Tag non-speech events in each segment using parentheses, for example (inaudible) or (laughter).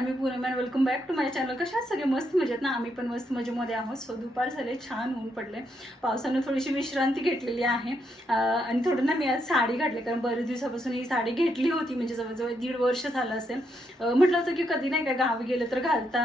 Me Poonam and welcome back to माझ्या channel कशा सगळे? मस्त मजेत ना? आम्ही पण मस्त मजेमध्ये आहोत. सो दुपार झाले छान ऊन पडले पावसानं थोडीशी विश्रांती घेतलेली आहे. आणि थोडं ना मी आज साडी घातली कारण बरेच दिवसापासून ही साडी घेतली होती. म्हणजे जवळजवळ दीड वर्ष झालं असेल. म्हटलं होतं की कधी नाही का गावी गेलं तर घालता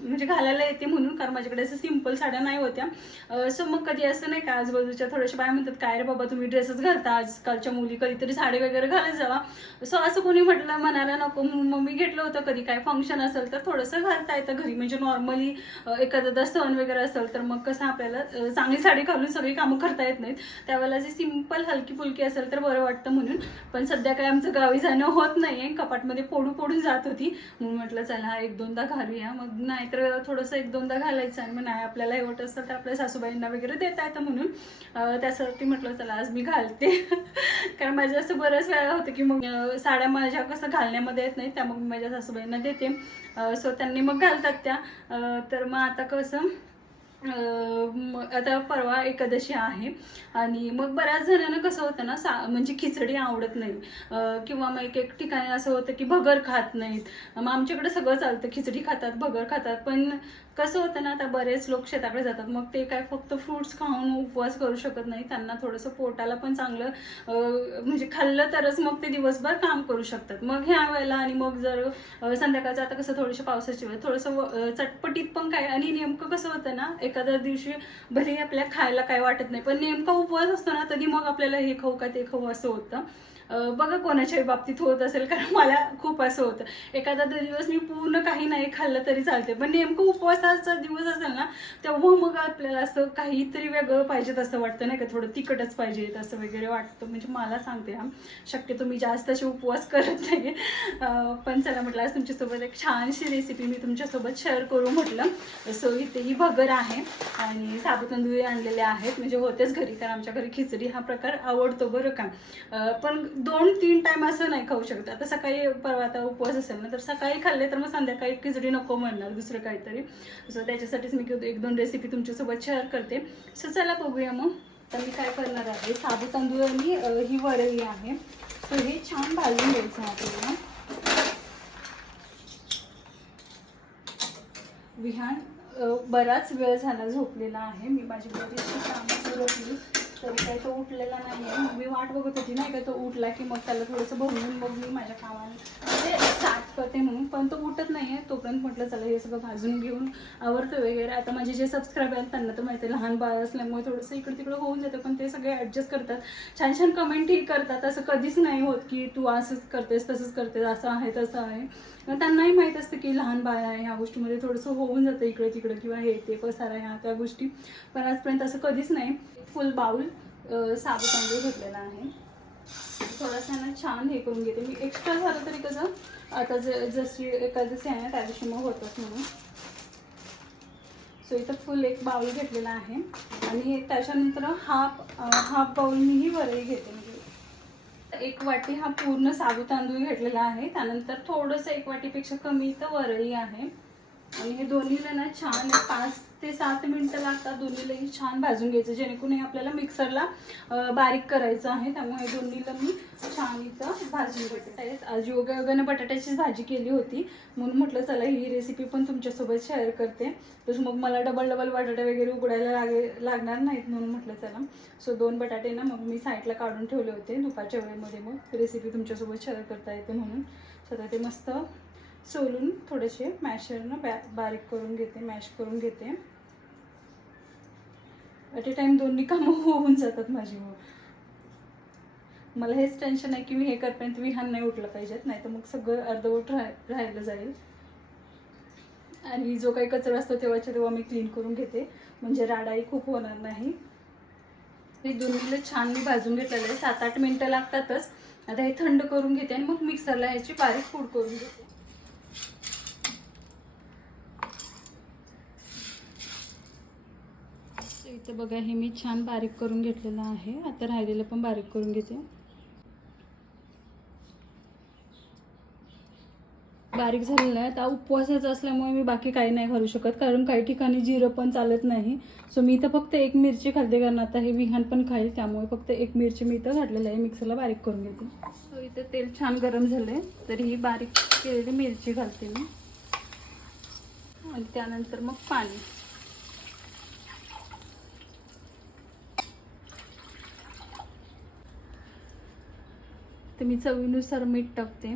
म्हणजे घालायला येते म्हणून कारण माझ्याकडे असं सिंपल साड्या नाही होत्या. सो मग कधी असं नाही का आजूबाजूच्या थोड्याशा बाय म्हणतात काय रे बाबा तुम्ही ड्रेसेस घालता? आजकालच्या मुली कधीतरी साडी वगैरे घालत जावा. सो असं कोणी म्हटलं म्हणायला नको म्हणून मग मी घेतलं होतं. कधी काय फंक्शन फंक्शन असेल तर थोडंसं घालता येतं घरी. म्हणजे नॉर्मली एखादा सण वगैरे असेल तर मग कसं आपल्याला चांगली साडी घालून सगळी कामं करता येत नाहीत. त्यावेळेला जी सिंपल हलकी फुलकी असेल तर बरं वाटतं म्हणून. पण सध्या काय आमचं गावी जाणं होत नाहीये. कपाटमध्ये पोडू पोडून जात होती. म्हणून म्हटलं चला एक दोनदा घालूया. मग नाहीतर थोडंसं एक दोनदा घालायचं आणि मग नाही आपल्याला एवढं असतं तर आपल्या सासूबाईंना वगैरे देता येतं म्हणून. त्यासाठी म्हटलं चला आज मी घालते. कारण माझं असं बऱ्याच वेळा होतं की मग साड्या माझ्या कसं घालण्यामध्ये येत नाही त्यामुळे मी माझ्या सासूबाईंना देते. सो त्यांनी मग घालतात त्या. तर मग आता कसं आता परवा एकादशी आहे आणि मग बऱ्याच जणांना कसं होतं ना सा म्हणजे खिचडी आवडत नाही. किंवा मग एक एक ठिकाणी असं होतं की भगर खात नाहीत. मग आमच्याकडे सगळं चालतं खिचडी खातात भगर खातात. पण कसं होतं ना आता बरेच लोक शेताकडे जातात. मग ते काय फक्त फ्रुट्स खाऊन उपवास करू शकत नाही. त्यांना थोडंसं पोटाला पण चांगलं म्हणजे खाल्लं तरच मग ते दिवसभर काम करू शकतात. मग ह्या वेळेला आणि मग जर संध्याकाळचं आता कसं थोडीशी पावसाची वेळ थोडंसं व- चटपटीत पण काय आणि नेमकं कसं होतं ना एक एखाद्या दिवशी भले आपल्या खायला काय वाटत नाही पण नेमका उपवास असतो ना तरी मग आपल्याला हे खाऊ का ते खाऊ असं होतं. बघा कोणाच्याही बाबतीत होत असेल कारण मला खूप असं होतं. एखादा दिवस मी पूर्ण काही नाही खाल्लं तरी चालते पण नेमकं उपवासाचा दिवस असेल ना तेव्हा मग आपल्याला असं काहीतरी वेगळं पाहिजे असं वाटतं नाही का? थोडं तिखटच पाहिजे असं वगैरे वाटतं. म्हणजे मला सांगते हा शक्यतो मी जास्त असे उपवास करत नाही. पण चला म्हटलं आज तुमच्यासोबत एक छानशी रेसिपी मी तुमच्यासोबत शेअर करू म्हटलं. सो इथे ही भगर आहे आणि साबू तांदूळ आणलेले आहेत. म्हणजे होतेच घरी कारण आमच्या घरी खिचडी हा प्रकार आवडतो बरं का. पण दोन तीन टाइम असं नाही खाऊ शकत. आता सकाळी परवा आता उपवास असेल ना तर सकाळी खाल्ले तर मग संध्याकाळी खिचडी नको म्हणणार दुसरं काहीतरी. सो त्याच्यासाठीच मी एक दोन रेसिपी तुमच्यासोबत शेअर करते. सो चला बघूया मग. तर मी काय करणार आहे? साबू तांदूळ आणि ही वरळी आहे. सो हे छान भाजून घ्यायचं आपल्याला. विहान बराच वेळ झाला झोपलेला आहे. मी माझी बरीचशी कामं केली तरी काही तो उठलेला नाही. आहे मग मी वाट बघत होती नाही का तो उठला की मग त्याला थोडंसं भरवून मग मी माझ्या कामाला. म्हणजे स्टार्ट करते म्हणून पण तो उठत नाही आहे. तोपर्यंत म्हटलं चला हे सगळं भाजून घेऊन आवडतं वगैरे. आता माझे जे सबस्क्राईब आहेत त्यांना तर माहिती आहे लहान बाळ असल्यामुळे थोडंसं इकडं तिकडं होऊन जातं पण ते सगळे ॲडजस्ट करतात. छान छान कमेंटही करतात. असं कधीच नाही होत की तू असंच करतेस तसंच करतेस असं आहे तसं आहे. मग त्यांनाही माहीत असतं की लहान बाळ आहे ह्या गोष्टीमध्ये थोडंसं होऊन जातं इकडे तिकडं किंवा हे ते पसारा ह्या त्या गोष्टी. पण आजपर्यंत असं कधीच नाही. फुल बाऊल साबू तांदूळ घेतलेला आहे. थोडासा ना छान हे करून घेते मी. एक्स्ट्रा झालं तरी कसं आता ज जशी एकादशी आहे ना त्या दिवशी मग होतच म्हणून. सो इथं फुल एक बाउल घेतलेला आहे. आणि त्याच्यानंतर हाफ हाफ बाउल मीही वरही घेते. म्हणजे एक वाटी हा पूर्ण साबू तांदूळ घेतलेला आहे. त्यानंतर थोडंसं एक वाटीपेक्षा कमी तर वरळी आहे. आणि हे दोन्हीला ना छान एक पाच ते सात मिनटं लागतात. दोन्हीलाही छान भाजून घ्यायचं. जेणेकरून हे आपल्याला मिक्सरला बारीक करायचं आहे. त्यामुळे दोन्हीला मी छान इथं भाजून घेते आज योगा योगाने बटाट्याची भाजी केली होती. म्हणून म्हटलं चला ही रेसिपी पण तुमच्यासोबत शेअर करते. तसं मग मला डबल डबल बटाटे वगैरे उघडायला लागे लागणार नाहीत म्हणून म्हटलं चला. सो दोन बटाटे ना मग मी साईडला काढून ठेवले होते. दुपारच्या वेळेमध्ये मग रेसिपी तुमच्यासोबत शेअर करता येते म्हणून. सध्या ते मस्त सोलून थोडेसे मॅशरनं बॅ बारीक करून घेते मॅश करून घेते. ॲट ए टाइम दोन्ही कामं (laughs) होऊन जातात माझी मला हेच टेन्शन आहे की मी हे करपर्यंत विहान नाही उठलं पाहिजेत नाही तर मग सगळं अर्धवट राह राहिलं जाईल. आणि जो काही कचरा असतो तेव्हाच्या तेव्हा मी क्लीन करून घेते. म्हणजे राडाही खूप होणार नाही. हे दोन्हीला छान मी भाजून घेतलेलं आहे. सात आठ मिनटं लागतातच. आता हे थंड करून घेते आणि मग मिक्सरला ह्याची बारीक पूड करून घेते. इथं बघा हे मी छान बारीक करून घेतलेलं आहे. आता राहिलेलं पण बारीक करून घेते. बारीक झालेलं आहे आता उपवासाचं असल्यामुळे मी बाकी काही नाही घालू शकत कारण काही ठिकाणी जिरं पण चालत नाही. सो मी इथं फक्त एक मिरची खाल्ली कारण आता हे विहान पण खाईल त्यामुळे फक्त एक मिरची मी इथं घातलेलं आहे. मिक्सरला बारीक करून घेते. सो इथं तेल छान गरम झालं आहे ही बारीक केलेली मिरची घालते मी. आणि त्यानंतर मग पाणी. तर मी चवीनुसार मीठ टाकते.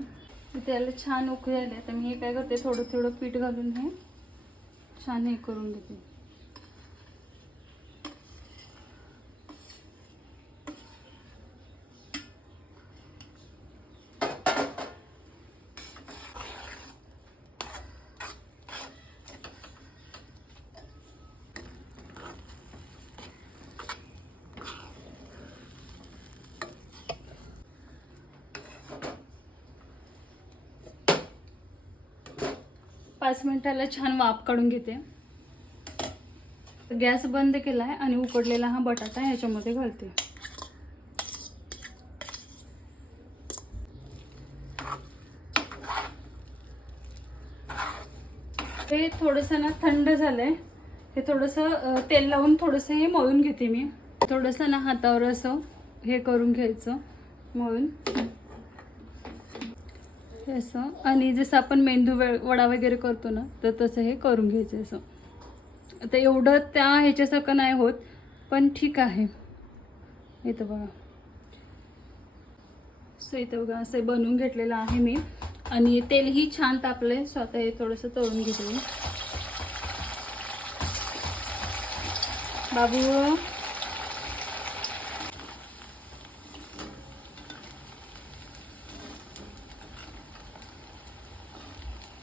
तर त्याला छान उकळी आले तर मी हे काय करते थोडं थोडं पीठ घालून हे छान हे करून घेते. पाच मिनिटाला छान वाफ काढून घेते. गॅस बंद केला आहे आणि उकडलेला हा बटाटा ह्याच्यामध्ये घालते. हे थोडंसं ना थंड झालंय. हे थोडंसं तेल लावून थोडंसं हे मळून घेते मी. थोडंसं ना हातावर असं हे करून घ्यायचं मळून. हे असं. आणि जसं आपण मेंदू वे वडा वगैरे करतो ना तर तसं हे करून घ्यायचं असं. आता एवढं त्या ह्याच्यासारखं नाही होत पण ठीक आहे. इथं बघा. सो इथं बघा असं बनवून घेतलेलं आहे मी. आणि तेलही छान तापलं आहे स्वतः हे थोडंसं तळून घेतलं बाबू.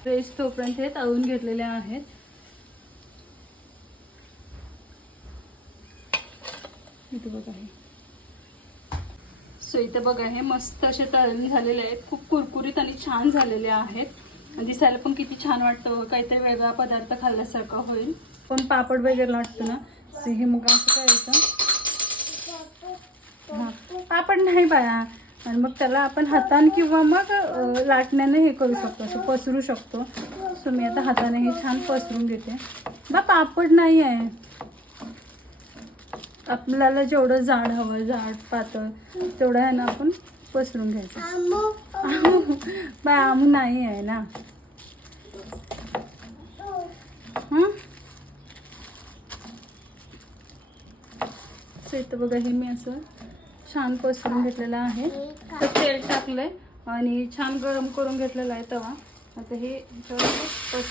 फ्रेश तोपर्यंत हे तळून घेतलेले आहेत. इथे बघा सो इथे बघा हे मस्त असे तळून झालेले आहेत. खूप कुरकुरीत आणि छान झालेले आहेत. आणि दिसायला पण किती छान वाटतं काहीतरी वेगळा पदार्थ खाल्ल्यासारखा होईल. पण पापड वगैरे वाटतं ना. सो हे मग असं करायचं. हा. पापड नाही बाया आणि मग त्याला आपण हाताने किंवा मग लाटण्याने हे करू शकतो असं पसरू शकतो. सो मी आता हाताने हे छान पसरून घेते. बा पापड नाही आहे. आपल्याला जेवढं जाड हवं जाड पातळ तेवढं आहे ना आपण पसरून घ्यायचं. (laughs) बा आमू नाही आहे ना. हं? सो इथं बघा हे मी असं छान पसरून घेतलेला आहे. तर तेल टाकलंय आणि छान गरम करून घेतलेला आहे तवा. आता हे ह्याच्यावर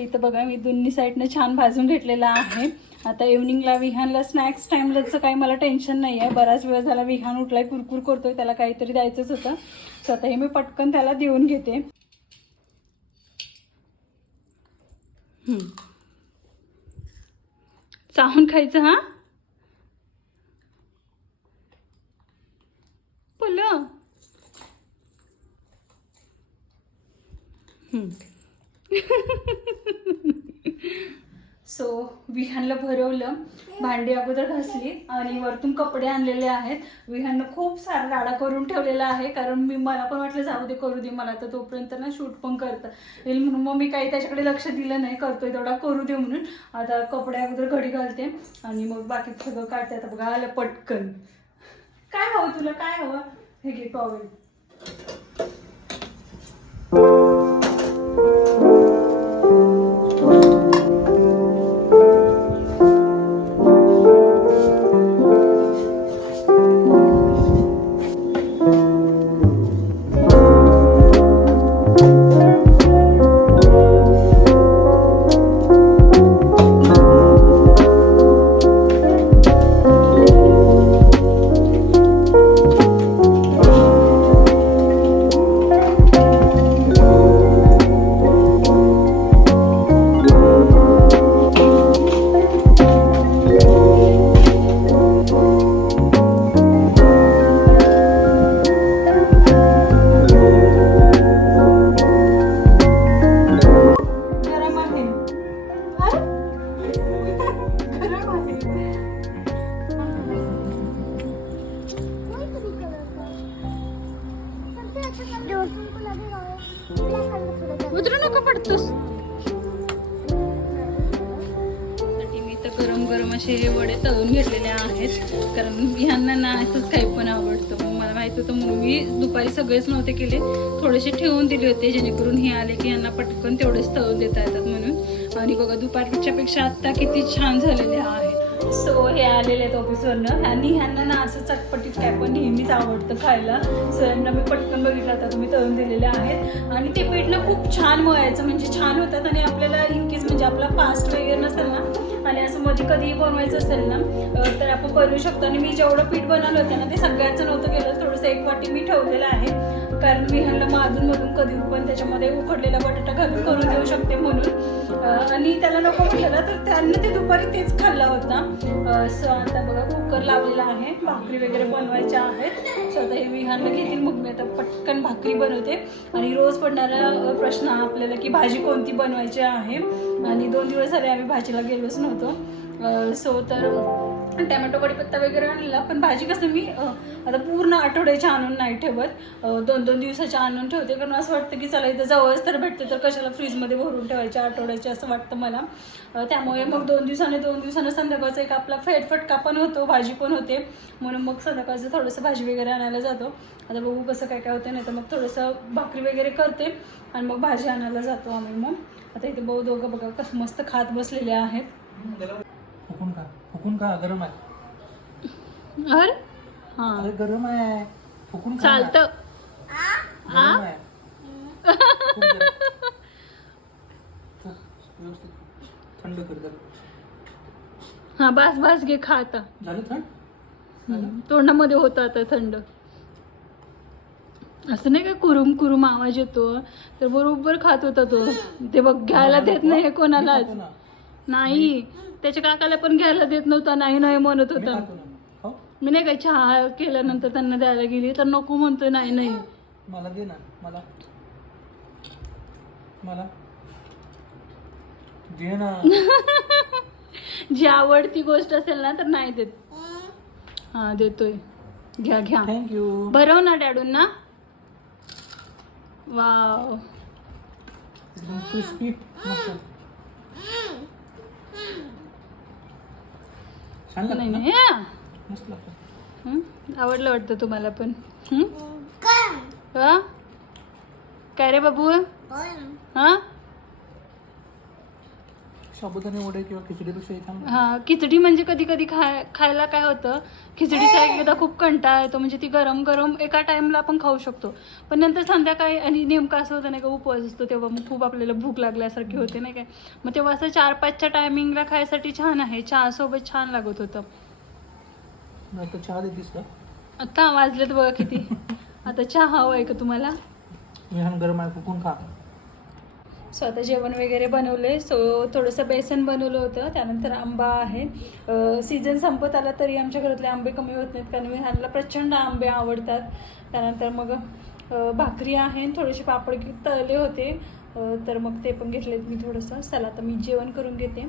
इथं बघा मी दोन्ही साईडनं छान भाजून घेतलेला आहे. आता इव्हनिंगला विहानला स्नॅक्स टाईमलाचं काही मला टेन्शन नाही आहे बराच वेळ झाला विहान उठलाय कुरकुर करतोय त्याला काहीतरी द्यायचंच होतं. सो आता हे मी पटकन त्याला देऊन घेते. चाहून खायचं हा? पलं सो विहानला भरवलं भांडी अगोदर घासली आणि वरतून कपडे आणलेले आहेत. विहाननं खूप सारा राडा करून ठेवलेला आहे कारण मी मला पण वाटलं जाऊ दे करू दे मला. तर तोपर्यंत ना शूट पण करता. येईल म्हणून मग मी काही त्याच्याकडे लक्ष दिलं नाही करतोय तेवढा करू दे म्हणून. आता कपडे अगोदर घडी घालते आणि मग बाकी सगळं काढते. आता बघा आलं पटकन. काय हवं तुला? काय हवं? हे घे टॉवेल आवडतं तर होतं म्हणून मी दुपारी सगळेच नव्हते केले. थोडेसे ठेवून दिले होते जेणेकरून हे आले की यांना पटकन तेवढेच तळून देता येतात म्हणून. आणि बघा दुपारच्या पेक्षा आत्ता किती छान झालेले आहेत सो हे आलेले आहेत ऑफिसवरनं आणि ह्यांना ना असं चटपटीत काय पण नेहमीच आवडतं खायला. सो यांना मी पटकन बघितलं आता तुम्ही तळून दिलेले आहेत. आणि ते पीठ ना खूप छान मळायचं म्हणजे छान होतात. आणि आपल्याला इनकेस म्हणजे आपला फास्ट वगैरे नसेल ना आणि असं म्हणजे कधीही बनवायचं असेल ना तर आपण बनवू शकतो. आणि मी जेवढं पीठ बनवलं होतं ना ते सगळ्यांचं नव्हतं केलं. थोडंसं एक वाटी मी ठेवलेलं आहे. कारण मी मग माधून मधून कधी पण त्याच्यामध्ये उकडलेला बटाटा घालून करून देऊ शकते म्हणून. आणि त्याला नको म्हटलं तर त्यांना ते दुपारी तेच खाल्ला होता. सो आता बघा कुकर लावलेला आहे. भाकरी वगैरे बनवायच्या आहेत. सो आता हे विहानला घेतील मग मी आता पटकन भाकरी बनवते. आणि रोज पडणारा प्रश्न आपल्याला की भाजी कोणती बनवायची आहे? आणि दोन दिवस झाले आम्ही भाजीला गेलोच नव्हतो. सो तर टॅमॅटो कडीपत्ता वगैरे आणलेला पण भाजी कसं मी आता पूर्ण आठवड्याच्या आणून नाही ठेवत. दोन दोन दिवसाच्या आणून ठेवते कारण असं वाटतं की चला इथं जवळच तर भेटते तर कशाला फ्रीजमध्ये भरून ठेवायच्या आठवड्याचे असं वाटतं मला. त्यामुळे मग दोन दिवसाने दोन दिवसानं संध्याकाळचा एक आपला फेटफटका पण होतो भाजी पण होते. म्हणून मग संध्याकाळचं थोडंसं भाजी वगैरे आणायला जातो. आता बघू कसं काय काय होतं नाही तर मग थोडंसं भाकरी वगैरे करते आणि मग भाजी आणायला जातो आम्ही मग. आता इथे भाऊ दोघं बघा कसं मस्त खात बसलेले आहेत. फुकून खा गरम आहे. अरे? हां. अरे गरम आहे. फुकून खा. ना. चालतं. गरम आहे. खूप गरम. खूप व्यवस्थित. थंड कर जरा. हा बास बास घे खा आता. झालं थंड? तोंडामध्ये होतं आता थंड. असं नाही का कुरुम कुरुम आवाज येतो? तर बरोबर खात होता तो. ते बघ घ्यायला देत नाही कोणालाच. नाही. त्याच्या काकाला पण घ्यायला देत नव्हता नाही नाही म्हणत मी होता ना. हो. मी नाही काय चहा केल्यानंतर त्यांना द्यायला गेली तर नको म्हणतोय नाही नाही. मला दे ना मला. मला. दे ना. (laughs) जी आवडती गोष्ट असेल ना तर नाही देत. हा देतोय. घ्या घ्या. थँक्यू भरव ना डॅडूंना? वाव एकदम क्रिस्पी मस्त. छान लागतं नाही ना? नाही हा. मस्त लागतं हं? आवडलं वाटतं तुम्हाला पण हं? हा? काय रे बाबू हा साबुदाणे वडे किंवा खिचडीपेक्षा हे छान हा खिचडी म्हणजे कधी कधी खाय खायला काय होतं खिचडीचा एकदा खूप कंटाळा येतो म्हणजे ती गरम गरम एका टाइमला आपण खाऊ शकतो. पण नंतर संध्याकाळी आणि नेमकं असं होतं नाही का उपवास असतो तेव्हा मग खूप आपल्याला भूक लागल्यासारखी होते नाही काय मग तेव्हा असं चार पाचच्या टायमिंगला खायसाठी छान आहे चहासोबत छान लागत होतं. नाही तर चहा देतीस का? आता वाजलेत बघा किती. (laughs) आता चहा हवं आहे का तुम्हाला? गरम आहे फुकून खा. सो आता जेवण वगैरे बनवले. सो थोडंसं बेसन बनवलं होतं. त्यानंतर आंबा आहे. सीझन संपत आला तरी आमच्या घरातले आंबे कमी होत नाहीत. कारण विहानला प्रचंड आंबे आवडतात. त्यानंतर मग भाकरी आहे थोडेसे पापड तळले होते. तर मग ते पण घेतलेत मी थोडंसं. चला आता मी जेवण करून घेते.